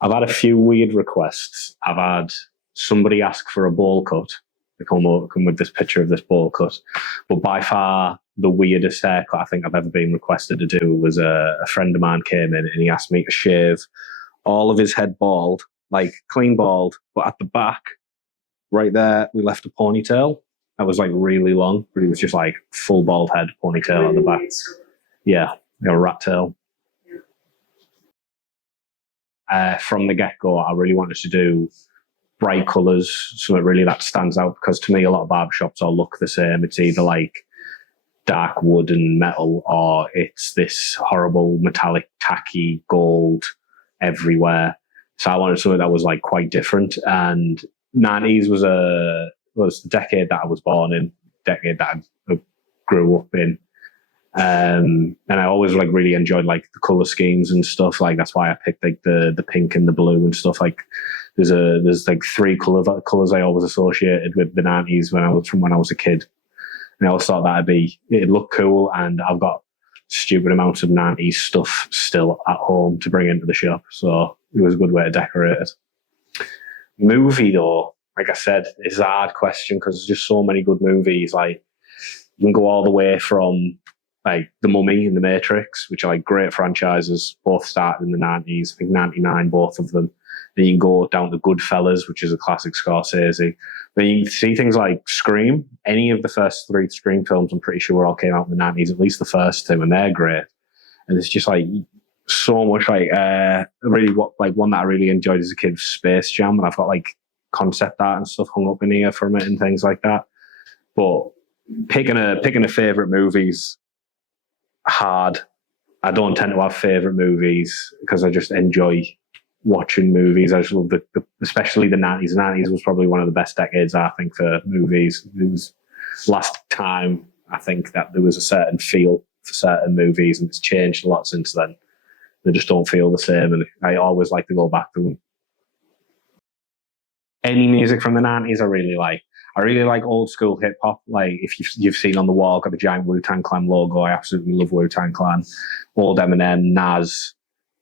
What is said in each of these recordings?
I've had a few weird requests. I've had somebody ask for a bowl cut. They come with this picture of this bowl cut. But by far the weirdest haircut I think I've ever been requested to do was a friend of mine came in and he asked me to shave all of his head bald, like clean bald, but at the back, right there, we left a ponytail. That was like really long, but it was just like full bald head ponytail at the back. Yeah, a rat tail. From the get-go, I really wanted to do bright colours, something really that stands out, because to me, a lot of barbershops all look the same. It's either like dark wood and metal, or it's this horrible metallic, tacky gold everywhere. So I wanted something that was like quite different. And 90s was the decade that I was born in, decade that I grew up in. And I always like really enjoyed like the color schemes and stuff. Like that's why I picked like the pink and the blue and stuff. Like there's like three colors I always associated with the 90s when I was a kid. And I always thought it'd look cool. And I've got stupid amounts of 90s stuff still at home to bring into the shop. So it was a good way to decorate it. Movie though, like I said, is a hard question because there's just so many good movies. Like you can go all the way from like The Mummy and The Matrix, which are like great franchises, both started in the 90s, I think 99, both of them. Then you can go down to Goodfellas, which is a classic Scorsese. Then you can see things like Scream. Any of the first three Scream films, I'm pretty sure all came out in the 90s, at least the first two, and they're great. And it's just like so much like one that I really enjoyed as a kid, Space Jam, and I've got like concept art and stuff hung up in here from it and things like that. But picking a favourite movie's hard. I don't tend to have favourite movies because I just enjoy watching movies. I just love especially the 90s. The 90s was probably one of the best decades, I think, for movies. It was last time I think that there was a certain feel for certain movies, and it's changed a lot since then. They just don't feel the same, and I always like to go back to them. Any music from the 90s I really like. I really like old school hip hop. Like if you've seen on the wall, got the giant Wu-Tang Clan logo. I absolutely love Wu-Tang Clan. Old Eminem, Nas,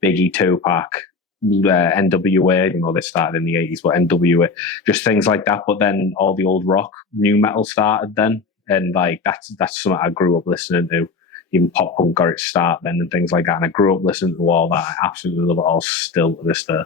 Biggie, Tupac, NWA. You know they started in the 80s, but NWA, just things like that. But then all the old rock, new metal started then, and like that's something I grew up listening to. Even pop punk got its start then, and things like that. And I grew up listening to all that. I absolutely love it all still to this day.